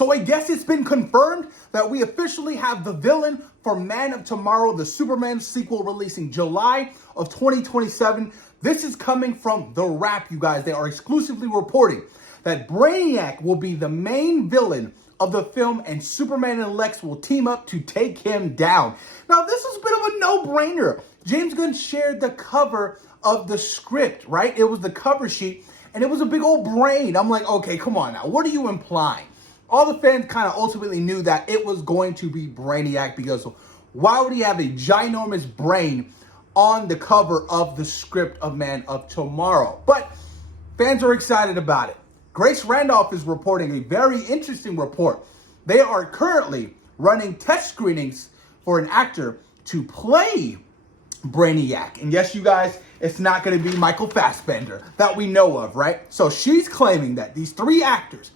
So I guess it's been confirmed that we officially have the villain for Man of Tomorrow, the Superman sequel releasing July of 2027. This is coming from The Wrap, you guys. They are exclusively reporting that Brainiac will be the main villain of the film and Superman and Lex will team up to take him down. Now, this is a bit of a no-brainer. James Gunn shared the cover of the script, right? It was the cover sheet, and it was a big old brain. I'm like, okay, come on now. What are you implying? All the fans kind of ultimately knew that it was going to be Brainiac because why would he have a ginormous brain on the cover of the script of Man of Tomorrow? But fans are excited about it. Grace Randolph is reporting a very interesting report. They are currently running test screenings for an actor to play Brainiac. And yes, you guys, it's not going to be Michael Fassbender that we know of, right? So she's claiming that these three actors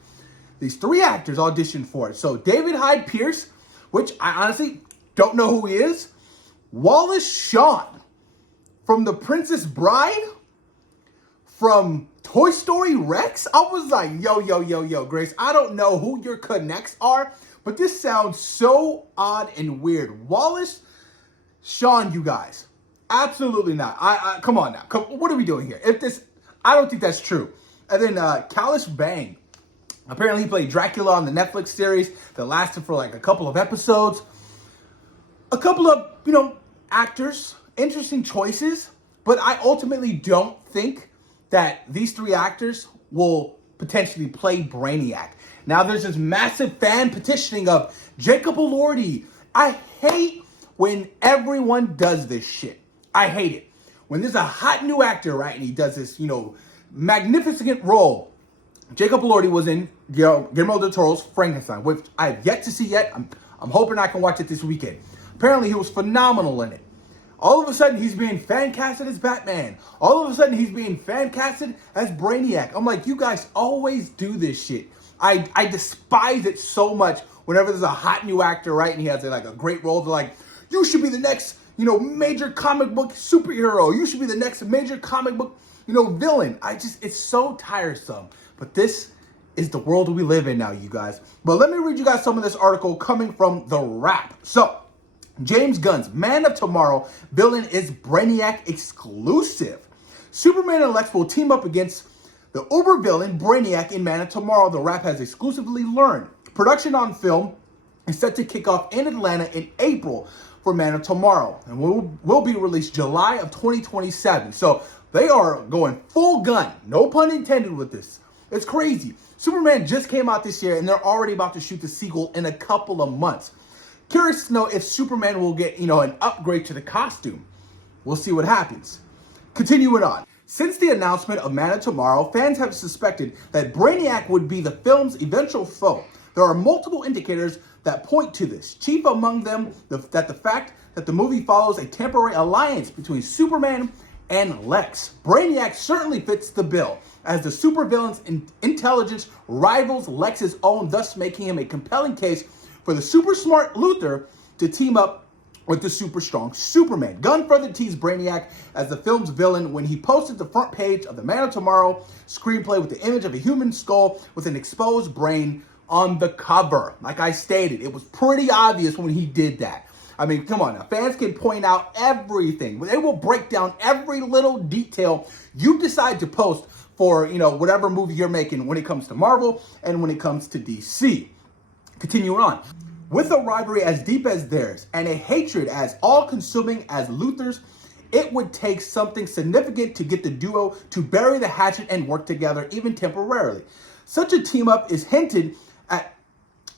auditioned for it. So David Hyde Pierce, which I honestly don't know who he is. Wallace Shawn from The Princess Bride, from Toy Story Rex. I was like, yo, Grace, I don't know who your connects are, but this sounds so odd and weird. Wallace Shawn, you guys. Absolutely not. Come on now. What are we doing here? I don't think that's true. And then Kalish Bang. Apparently he played Dracula on the Netflix series that lasted for like a couple of episodes. A couple of, actors, interesting choices, but I ultimately don't think that these three actors will potentially play Brainiac. Now there's this massive fan petitioning of Jacob Elordi. I hate when everyone does this shit. I hate it. When there's a hot new actor, right, and he does this, magnificent role. Jacob Elordi was in Guillermo del Toro's Frankenstein, which I have yet to see yet. I'm hoping I can watch it this weekend. Apparently, he was phenomenal in it. All of a sudden, he's being fan-casted as Batman. All of a sudden, he's being fan-casted as Brainiac. I'm like, you guys always do this shit. I despise it so much whenever there's a hot new actor, right, and he has like a great role. They're like, you should be the next, major comic book superhero. You should be the next major comic book, villain. It's so tiresome. But this is the world we live in now, you guys. But let me read you guys some of this article coming from The Wrap. So, James Gunn's Man of Tomorrow villain is Brainiac exclusive. Superman and Lex will team up against the uber villain Brainiac in Man of Tomorrow. The Wrap has exclusively learned. Production on film is set to kick off in Atlanta in April for Man of Tomorrow and will be released July of 2027. So they are going full gun, no pun intended with this. It's crazy. Superman just came out this year and they're already about to shoot the sequel in a couple of months. Curious to know if Superman will get, an upgrade to the costume. We'll see what happens. Continuing on. Since the announcement of Man of Tomorrow, fans have suspected that Brainiac would be the film's eventual foe. There are multiple indicators that point to this. Chief among them, the fact that the movie follows a temporary alliance between Superman and Lex. Brainiac certainly fits the bill, as the supervillain's intelligence rivals Lex's own, thus making him a compelling case for the super smart Luthor to team up with the super strong Superman. Gunn further teased Brainiac as the film's villain when he posted the front page of the Man of Tomorrow screenplay with the image of a human skull with an exposed brain on the cover. Like I stated, it was pretty obvious when he did that. I mean, come on now. Fans can point out everything. They will break down every little detail you decide to post for, whatever movie you're making when it comes to Marvel and when it comes to DC. Continuing on. With a rivalry as deep as theirs and a hatred as all-consuming as Luthor's, it would take something significant to get the duo to bury the hatchet and work together, even temporarily. Such a team-up is hinted at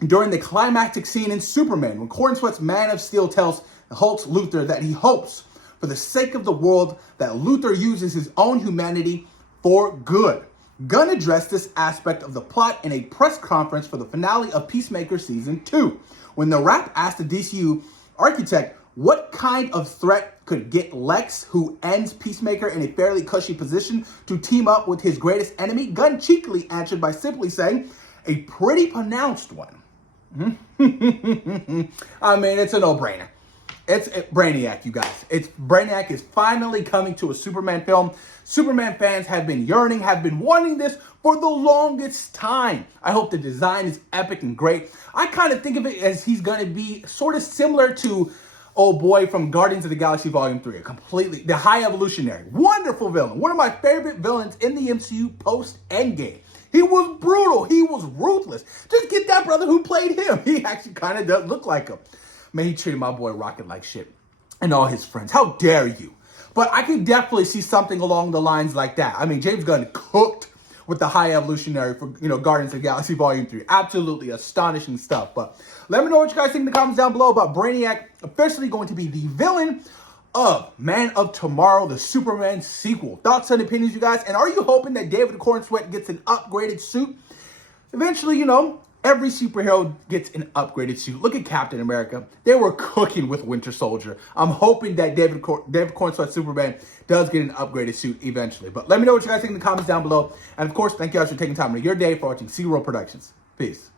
during the climactic scene in Superman, when Corn Sweat's Man of Steel tells Hulk's Luthor that he hopes, for the sake of the world, that Luthor uses his own humanity for good. Gunn addressed this aspect of the plot in a press conference for the finale of Peacemaker Season 2, when The Wrap asked the DCU architect what kind of threat could get Lex, who ends Peacemaker in a fairly cushy position, to team up with his greatest enemy. Gunn cheekily answered by simply saying, a pretty pronounced one. I mean, it's a no-brainer. It's Brainiac, you guys. Brainiac is finally coming to a Superman film. Superman fans have been yearning, have been wanting this for the longest time. I hope the design is epic and great. I kind of think of it as he's going to be sort of similar to old boy from Guardians of the Galaxy Volume 3. The High Evolutionary. Wonderful villain. One of my favorite villains in the MCU post-Endgame. He was brutal. He was ruthless. Just get that brother who played him. He actually kind of does look like him. Man, he treated my boy Rocket like shit. And all his friends. How dare you? But I can definitely see something along the lines like that. I mean, James Gunn cooked with the High Evolutionary for, Guardians of the Galaxy Volume 3. Absolutely astonishing stuff. But let me know what you guys think in the comments down below about Brainiac officially going to be the villain of Man of Tomorrow, the Superman sequel. Thoughts and opinions, you guys? And are you hoping that David Corn Sweat gets an upgraded suit? Eventually, every superhero gets an upgraded suit. Look at Captain America. They were cooking with Winter Soldier. I'm hoping that David Corn Sweat Superman does get an upgraded suit eventually. But let me know what you guys think in the comments down below. And of course, thank you guys for taking time out of your day for watching SeaWorld Productions. Peace.